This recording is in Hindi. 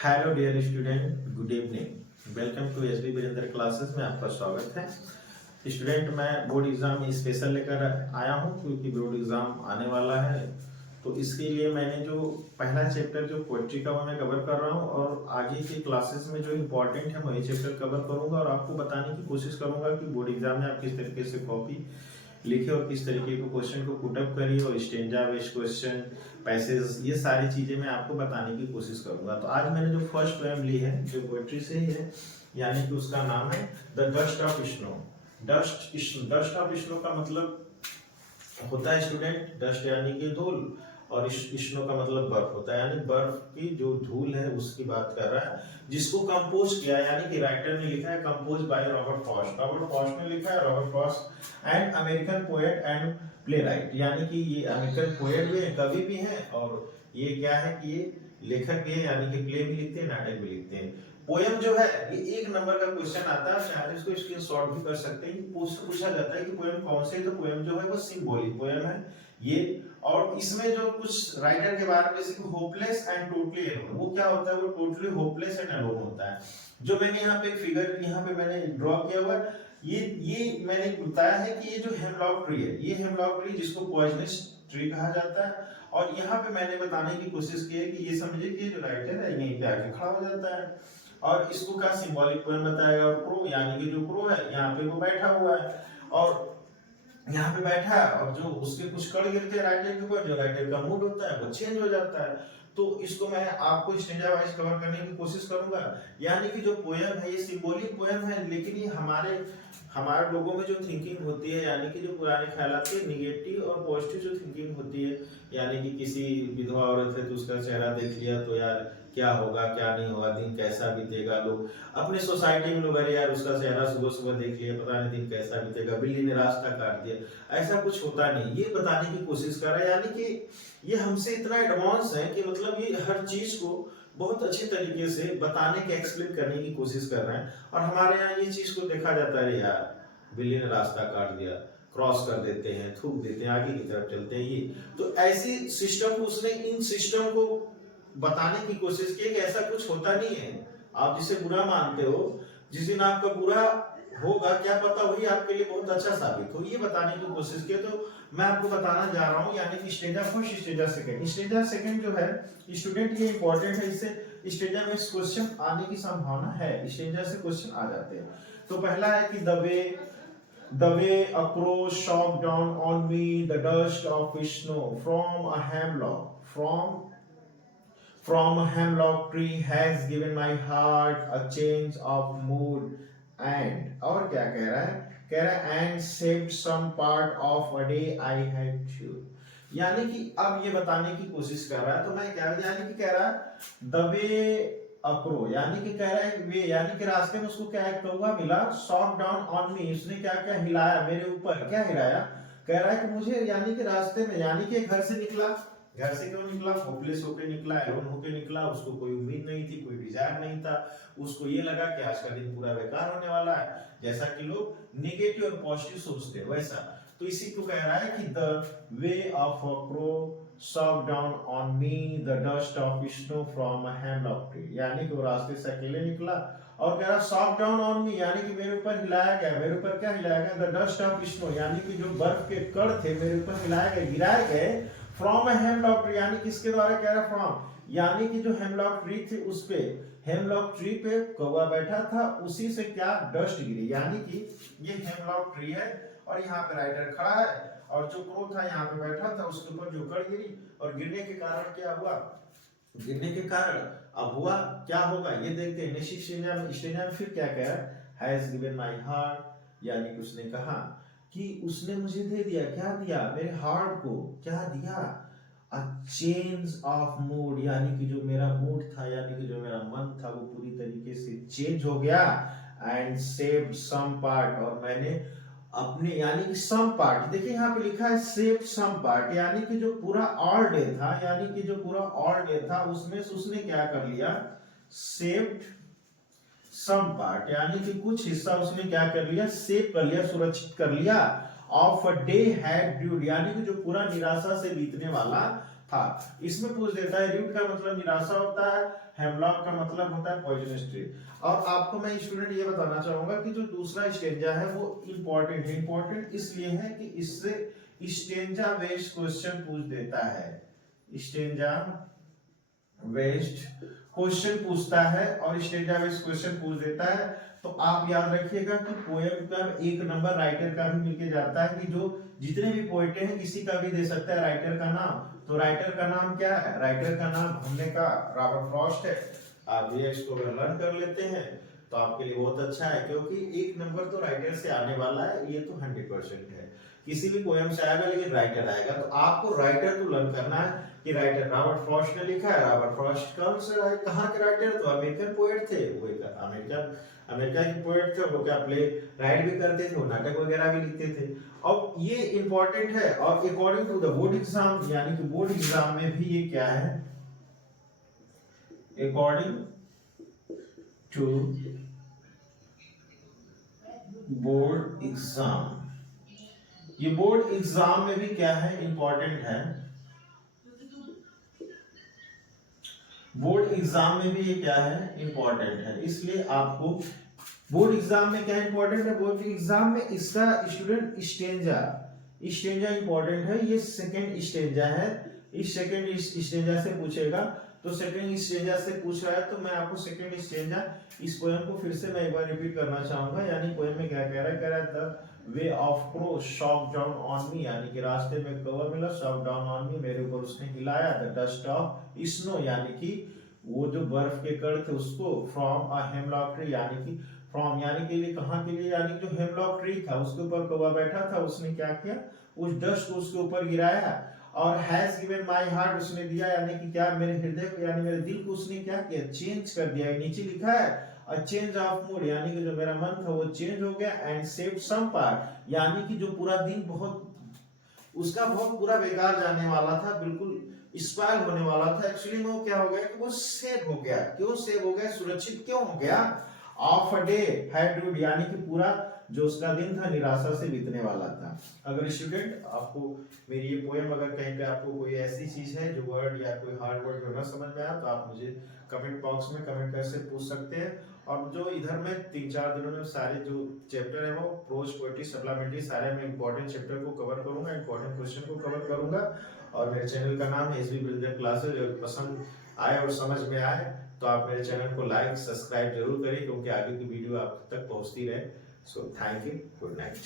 Hello dear student, good evening. Welcome to SB Virendra classes में आपका स्वागत है। स्टूडेंट, मैं बोर्ड एग्जाम स्पेशल लेकर आया हूं क्योंकि बोर्ड एग्जाम आने वाला है। तो इसके लिए मैंने जो पहला चैप्टर जो पोएट्री का वो मैं कवर कर रहा हूं और आगे के क्लासेस में जो इम्पोर्टेंट है वही चैप्टर कवर करूंगा और आपको बताने की कोशिश करूंगा कि बोर्ड एग्जाम में आप किस तरीके से कॉपी लिखे और किस तरीके को क्वेश्चन को पुटअप करिए और स्टेंजा बेस्ड क्वेश्चन, पैसेज, ये सारी चीजें मैं आपको बताने की कोशिश करूंगा। तो आज मैंने जो फर्स्ट पोएम ली है जो पोएट्री से ही है, यानी कि उसका नाम है the dust of snow. Dust of snow का मतलब होता है स्टूडेंट, डस्ट यानी कि धूल, और स्नो का मतलब बर्फ होता है, यानी बर्फ की जो धूल है उसकी बात कर रहा है, जिसको कंपोज किया यानी कि राइटर ने लिखा है compose by Robert Frost. Robert Frost ने लिखा है, Robert Frost and American poet and play right, यानी कि ये अमेरिकन पोएट भी है, कवि भी है, और ये क्या है कि ये लेखक भी है, यानी कि प्ले भी लिखते हैं, नाटक भी लिखते हैं। पोयम जो है ये 1 नंबर का क्वेश्चन आता है, आप इसको स्क्रीनशॉट भी कर सकते हैं। पूछा जाता है कि पोयम कौन से, तो पोयम जो है वो सिंबॉलिक पोयम है ये। और इसमें जो कुछ राइटर के बारे में, जैसे होपलेस एंड टोटली एलोन, वो क्या होता है, वो टोटली होपलेस एंड एलोन होता है। जो मैंने यहाँ पे एक फिगर यहाँ पे मैंने ड्रॉ किया हुआ है, ये मैंने बताया है कि ये जो हेमलॉक ट्री है, ये हेमलॉक ट्री जिसको पॉइजनस ट्री कहा जाता है। और यहाँ पे मैंने बताने की कोशिश की है कि ये समझिए कि जो राइटर है यहीं पे आके खड़ा हो जाता है और इसको क्या सिंबॉलिक पोएम बताएगा। और क्रो यानी कि जो क्रो है यहाँ पे वो बैठा हुआ है और यहाँ पे बैठा है, और जो उसके कुछ कण गिरते हैं राइटर के ऊपर, जो राइटर का मूड होता है वो चेंज हो जाता है। तो इसको मैं आपको स्टेंजा वाइज कवर करने की कोशिश करूंगा। यानी कि जो पोएम है ये सिंबॉलिक पोएम है, लेकिन ये हमारे लोगों में जो थिंकिंग होती है, यानी कि जो पुराने ख्यालात की निगेटिव और पॉजिटिव जो थिंकिंग होती है, यानी कि किसी विधवा औरत है तो उसका चेहरा देख लिया तो यार क्या होगा क्या नहीं होगा, दिन कैसा बीतेगा, लोग अपने सोसाइटी में लोग अरे यार उसका चेहरा सुबह सुबह देख लिया, पता नहीं दिन कैसा बीतेगा, बिल्ली ने रास्ता काट दिया, ऐसा कुछ होता नहीं, ये बताने की कोशिश कर रहा है। यानी कि ये हमसे इतना एडवांस है कि मतलब ये हर चीज को बहुत अच्छे तरीके से बताने के, एक्सप्लेन करने की कोशिश कर रहे हैं। और हमारे यहाँ ये चीज को देखा जाता है, यार बिल्ली ने रास्ता काट दिया, क्रॉस कर देते हैं, थूक देते हैं, आगे की तरफ चलते हैं। ये तो ऐसी सिस्टम को उसने इन सिस्टम को बताने की कोशिश की कि ऐसा कुछ होता नहीं है। आप जिसे बुरा मानते हो, जिस दिन आपका बुरा होगा क्या पता वही आपके लिए बहुत अच्छा साबित हो, ये बताने की कोशिश की। तो मैं आपको बताना जा रहा हूं, यानी कि stanza first, stanza second. Stanza second जो है स्टूडेंट ये इंपॉर्टेंट है, इससे स्टेंजा में क्वेश्चन आने की संभावना है, स्टेंजा से क्वेश्चन आ जाते हैं। तो पहला है कि the way a crow shock down on me the dust of snow from a hemlock from a hemlock tree has given my heart a change of mood and, और क्या कह रहा है and saved some part of a day I had to, यानी कि अब ये बताने की कोशिश कर रहा है। तो मैं क्या, यानी कि कह रहा है द वे अक्रो, यानी कि कह रहा है वे, यानी कि रास्ते में उसको क्या एक कौवा मिला, शॉक डाउन ऑन मी, उसने क्या क्या हिलाया मेरे ऊपर, क्या हिलाया, कह रहा है कि मुझे, यानी कि रास्ते में, यानी कि घर से निकला, घर से क्यों निकला, होपलेस होके निकला, एलोन होके निकला, उसको कोई उम्मीद नहीं थी, कोई डिजायर नहीं था, उसको ये लगा कि आज का दिन पूरा बेकार होने वाला है, जैसा कि लोग नेगेटिव और पॉजिटिव सोचते हैं वैसा। तो इसी को कह रहा है कि the way of a crow shook down on me the dust of snow from a hemlock tree, यानी कि वो रास्ते से अकेले निकला और कह रहा सॉक डाउन ऑन मी, यानी कि मेरे ऊपर हिलाया गया, मेरे ऊपर क्या हिलाया गया, द डस्ट ऑफ स्नो, यानी कि जो बर्फ के कण थे मेरे ऊपर हिलाए गए, गिराए गए, फ्रॉम अ हेमलॉक ट्री, यानी किसके द्वारा कह रहा फ्रॉम, यानी कि जो हेमलॉक ट्री थी उस पे, हेमलॉक ट्री पे कौवा बैठा था, उसी से क्या डस्ट गिरी, यानी कि ये हेमलॉक ट्री है और यहाँ पे राइटर खड़ा है और जो क्रो था यहाँ पे बैठा था, उसके ऊपर जो कड़ गिरी और गिरने के कारण क्या हुआ, गिरने के कारण अब हुआ क्या होगा ये देखते हैं। नेक्स्ट स्टेंजा में फिर क्या कह रहा है, हैज गिवन माय हार्ट, यानी कि उसने कहा कि उसने मुझे दे दिया, क्या दिया, मेरे हार्ट को क्या दिया, अ चेंज ऑफ मूड, यानी कि जो मेरा मूड था, यानी कि जो मेरा मन था वो पूरी तरीके से चेंज हो गया, एंड सेव्ड सम पार्ट, और मैंने अपने, यानी कि सम पार्ट, देखिए यहाँ पे लिखा है सेव्ड सम पार्ट, यानी कि जो पूरा ऑल डे था, यानी कि जो पूरा ऑल डे था उसमें से उसने क्या कर लिया, सेव्ड सम पार्ट, यानी कि कुछ हिस्सा उसने क्या कर लिया, सेव कर लिया, सुरक्षित कर लिया, of a day had dude, यानी कि जो पूरा निराशा से बीतने वाला हाँ, इसमें पूछ देता है रूट का मतलब निराशा होता है, हेमलॉक का मतलब होता है पॉइजनस ट्री। और आपको मैं स्टूडेंट ये बताना चाहूंगा कि जो दूसरा स्टेंजा है वो इंपॉर्टेंट है। इंपॉर्टेंट इसलिए है कि इससे स्टेंजा बेस्ड क्वेश्चन पूछ देता है, स्टेंजा बेस्ड क्वेश्चन पूछता है और स्टेंजा बेस्ड क्वेश्चन पूछ देता है। तो आप याद रखिएगा कि पोएम का एक नंबर राइटर का भी मिलके जाता है कि जो जितने भी पोएट हैं किसी का भी दे सकता है राइटर का नाम। तो राइटर का नाम क्या है? राइटर का नाम हमने का रॉबर्ट फ्रॉस्ट है। आप ये इसको लर्न कर लेते हैं तो आपके लिए बहुत अच्छा है, क्योंकि एक नंबर तो राइटर से आने वाला है, ये तो 100% है। किसी भी पोएम से आएगा लेकिन राइटर आएगा, तो आपको राइटर तो लर्न करना है कि राइटर रॉबर्ट फ्रॉस्ट ने लिखा है। रॉबर्ट फ्रॉस्ट कौन से कहाँ के राइटर? तो अमेरिकन पोएट थे, वो अमेरिका के पोएट थे। वो क्या प्ले राइट भी करते थे, वो नाटक वगैरह भी लिखते थे। अब ये इंपॉर्टेंट है और according to the board exam, यानी कि बोर्ड एग्जाम में भी ये क्या है, अकॉर्डिंग टू बोर्ड एग्जाम, ये बोर्ड एग्जाम में भी क्या है, इंपॉर्टेंट है। बोर्ड एग्जाम में भी ये क्या है, इंपॉर्टेंट है। इसलिए आपको बोर्ड एग्जाम में क्या इंपॉर्टेंट है, बोर्ड एग्जाम में इसका स्टूडेंट स्टेंजा इंपॉर्टेंट है। ये सेकंड स्टेंजा है, इस सेकंड स्टेंजा से पूछेगा। तो सेकंड स्टेंजा से पूछ रहा है तो मैं आपको सेकंड स्टेंजा इस पोएम को फिर से मैं एक बार रिपीट करना चाहूंगा। यानी पोएम में क्या कह रहा है, the way of crow shock down on मी, यानी कि रास्ते में कौवा मिला, शॉक डाउन ऑन मी, मेरे ऊपर उसने हिलाया। द डस्ट ऑफ स्नो, यानी कि वो जो बर्फ के कण थे उसको, फ्रॉम अ हेमलॉक ट्री, यानी कि फ्रॉम यानी के लिए, कहाँ के लिए, यानी जो हेमलॉक ट्री था उसके ऊपर कौवा बैठा था, उसने क्या किया, उस डस्ट को उसके ऊपर गिराया। और हैज गिवन माय हार्ट, उसने दिया, यानी कि क्या, मेरे हृदय को, यानी मेरे दिल को उसने क्या किया, चेंज कर दिया। नीचे लिखा है अ चेंज ऑफ मूड, यानी कि जो मेरा मन था वो चेंज हो गया। एंड सेव्ड सम पार्ट, यानी कि जो पूरा दिन उसका बहुत बुरा बेकार जाने वाला था, बिल्कुल स्पॉइल होने वाला था, एक्चुअली में वो क्या हो गया कि वो सेव हो गया। क्यों सेव हो गया, सुरक्षित क्यों हो गया? Of a day had rued, यानी कि पूरा जो उसका दिन था निराशा से बीतने वाला था। अगर स्टूडेंट आपको मेरी ये पोएम, अगर कहीं पे आपको कोई ऐसी चीज है जो वर्ड या कोई हार्ड वर्ड जो ना समझ में आया, तो आप मुझे कमेंट बॉक्स में कमेंट करके पूछ सकते हैं। और जो इधर में 3-4 दिनों में सारे जो चैप्टर है वो प्रोज, पोएट्री, सप्लीमेंट्री, सारे मैं इंपॉर्टेंट चैप्टर को कवर करूंगा, इंपॉर्टेंट क्वेश्चन को कवर करूंगा। और मेरे चैनल का नाम है एसबी बिल्डर क्लासेस। अगर पसंद आए और समझ में आए तो आप मेरे चैनल को लाइक सब्सक्राइब जरूर करें, क्योंकि आगे की वीडियो आप तक पहुंचती रहे। So thank you, good night.